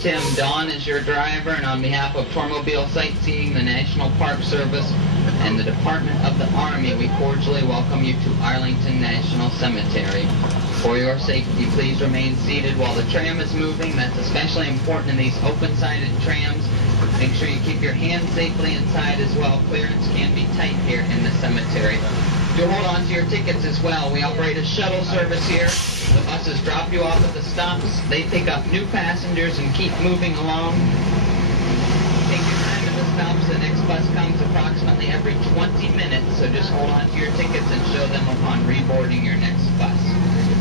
Tim. Dawn is your driver, and on behalf of Tormobile Sightseeing, the National Park Service, and the Department of the Army, we cordially welcome you to Arlington National Cemetery. For your safety, please remain seated while the tram is moving. That's especially important in these open-sided trams. Make sure you keep your hands safely inside as well. Clearance can be tight here in the cemetery. Do hold on to your tickets as well. We operate a shuttle service here. The buses drop you off at the stops. They pick up new passengers and keep moving along. Take your time at the stops. The next bus comes approximately every 20 minutes, so just hold on to your tickets and show them upon reboarding your next bus.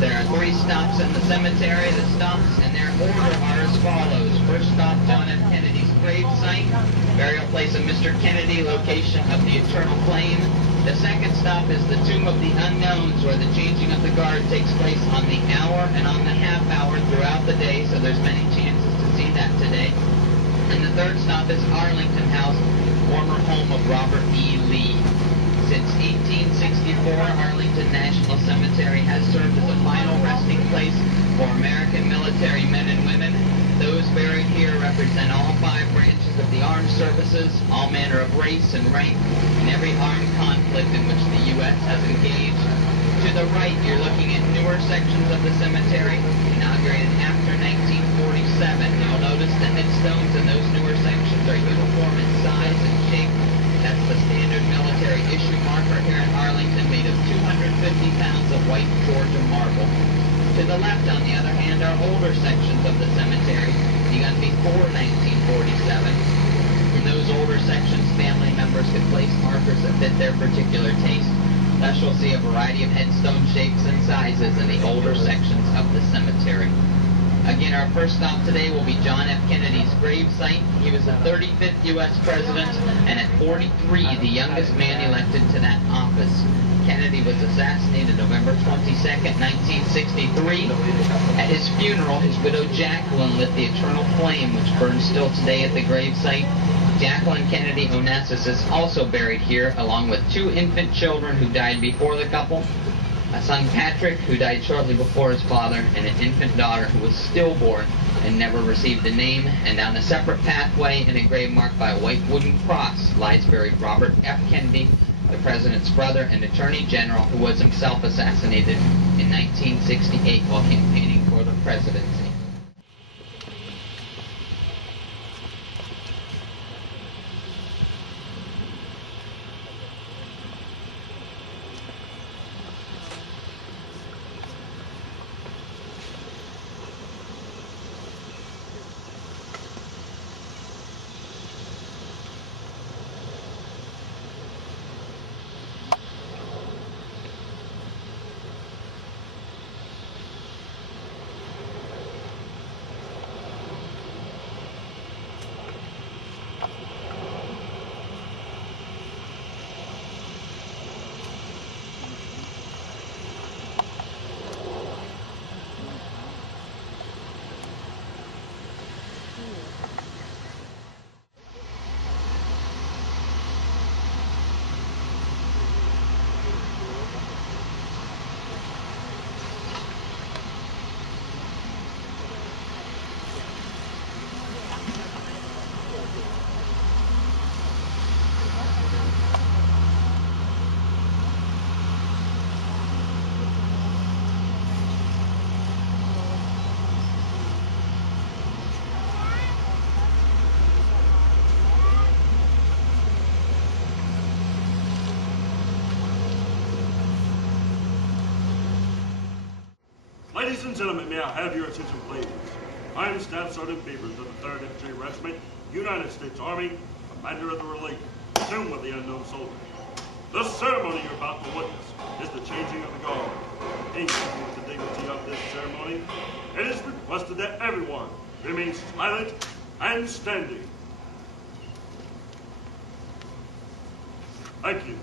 There are 3 stops in the cemetery. The stops in their order are as follows. First stop, John F. Kennedy's grave site, burial place of Mr. Kennedy, location of the eternal flame. The second stop is the Tomb of the Unknowns, where the changing of the guard takes place on the hour and on the half hour throughout the day, so there's many chances to see that today. And the third stop is Arlington House, former home of Robert E. Lee. Since 1864, Arlington National Cemetery has served as a final resting place for American military men and women. Those buried here represent all 5 branches of the armed services, all manner of race and rank, and every armed conflict in which the U.S. has engaged. To the right, you're looking at newer sections of the cemetery, inaugurated after 1947. You'll notice the headstones in those newer sections are uniform in size and shape. That's the standard military issue marker here in Arlington, made of 250 pounds of white Georgia marble. To the left, on the other hand, are older sections of the cemetery, begun before 1947. In those older sections, family members could place markers that fit their particular taste. Thus, you'll see a variety of headstone shapes and sizes in the older sections of the cemetery. Again, our first stop today will be John F. Kennedy's grave site. He was the 35th U.S. President, and at 43, the youngest man elected to that office. Kennedy was assassinated November 22nd, 1963. At his funeral, his widow Jacqueline lit the eternal flame, which burns still today at the grave site. Jacqueline Kennedy Onassis is also buried here, along with 2 infant children who died before the couple. A son, Patrick, who died shortly before his father, and an infant daughter who was stillborn and never received a name. And down a separate pathway in a grave marked by a white wooden cross lies buried Robert F. Kennedy, the President's brother and Attorney General, who was himself assassinated in 1968 while campaigning for the presidency. Ladies and gentlemen, may I have your attention, please? I am Staff Sergeant Beavers of the 3rd Infantry Regiment, United States Army, Commander of the Relief, Tomb of the Unknown Soldier. The ceremony you're about to witness is the changing of the guard. In keeping with the dignity of this ceremony, it is requested that everyone remain silent and standing. Thank you.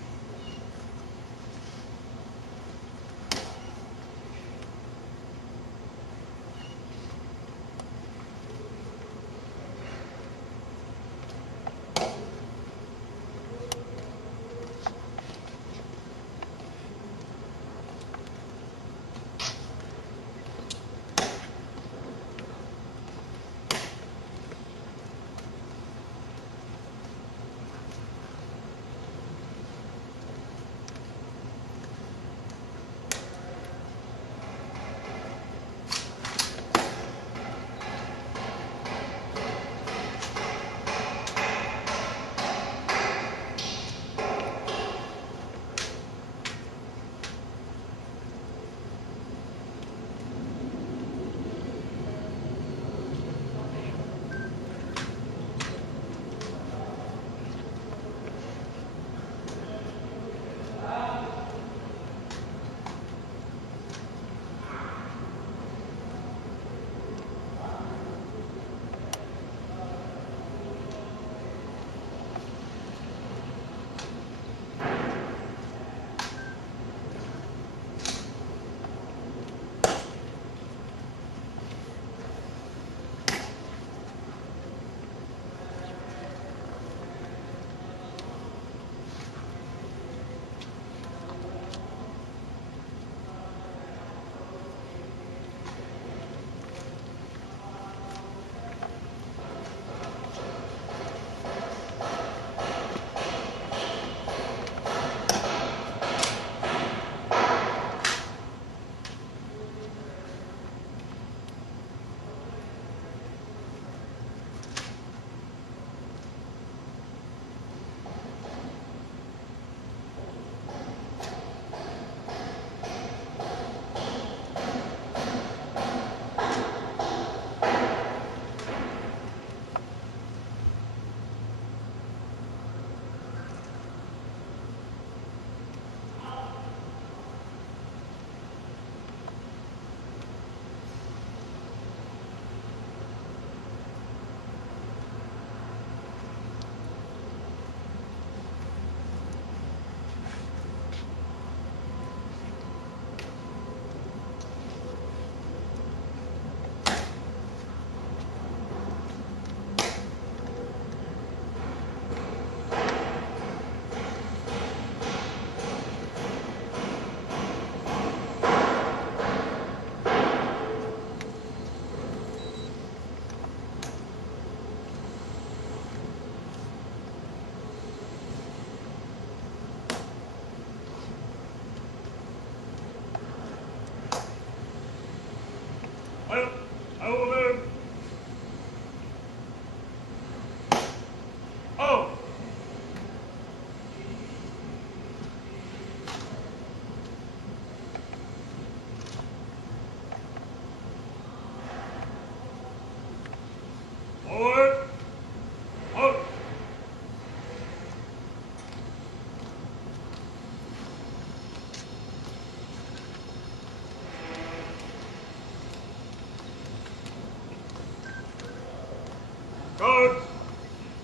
Guards,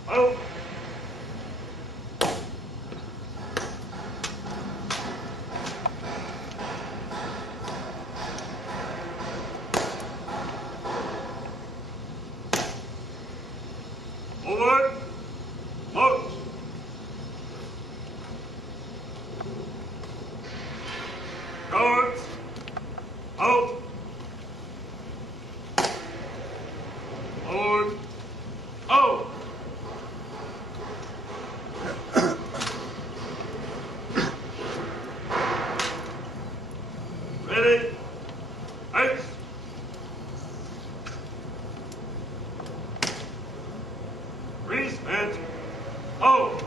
out. Forward, march. Guards, out. Forward, out. Ready, ace. Grease and out.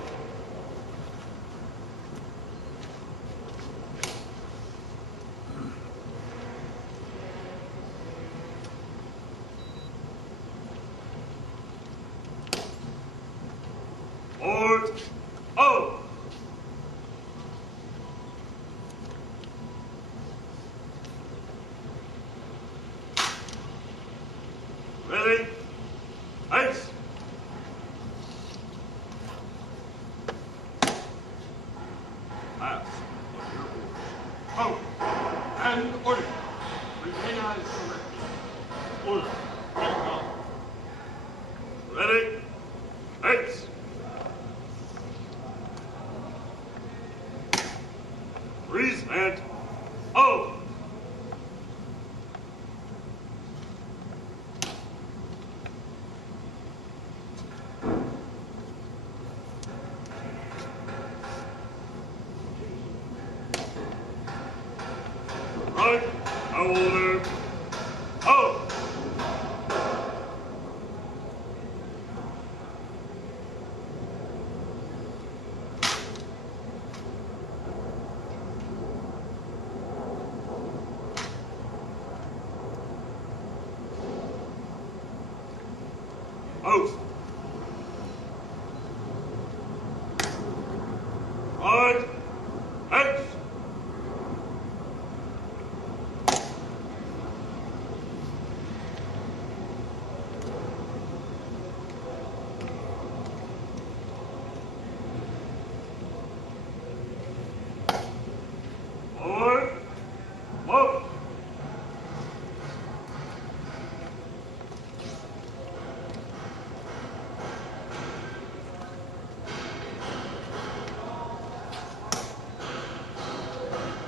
Forward, out. Ready, ace. Pass. Of your orders. Out. And order. Remain as correct. Order. Ready, ace. Freeze and out. Right, order. Out. Out. Right, ace. Forward, march.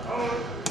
Out.